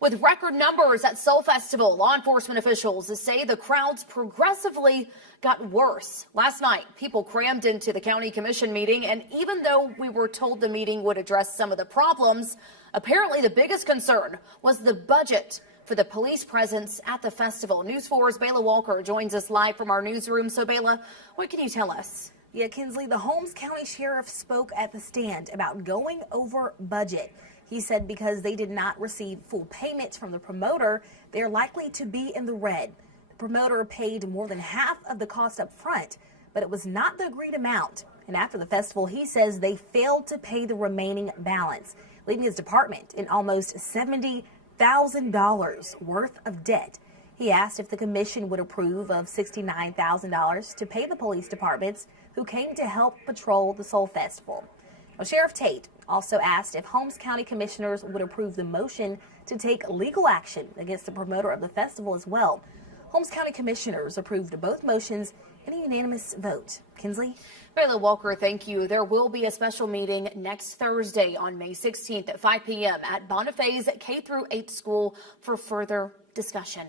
With record numbers at Soul Festival, law enforcement officials say the crowds progressively got worse. Last night, people crammed into the county commission meeting, and even though we were told the meeting would address some of the problems, apparently the biggest concern was the budget for the police presence at the festival. News 4's Bayla Walker joins us live from our newsroom. So, Bayla, what can you tell us? Yeah, Kinsley, the Holmes County Sheriff spoke at the stand about going over budget. He said because they did not receive full payments from the promoter, they're likely to be in the red. The promoter paid more than half of the cost up front, but it was not the agreed amount. And after the festival, he says they failed to pay the remaining balance, leaving his department in almost $70,000 worth of debt. He asked if the commission would approve of $69,000 to pay the police departments who came to help patrol the Soul Festival. Now, Sheriff Tate also asked if Holmes County commissioners would approve the motion to take legal action against the promoter of the festival as well. Holmes County commissioners approved both motions in a unanimous vote. Kinsley? Bayla Walker, thank you. There will be a special meeting next Thursday on May 16th at 5 p.m. at Boniface K-8 school for further discussion.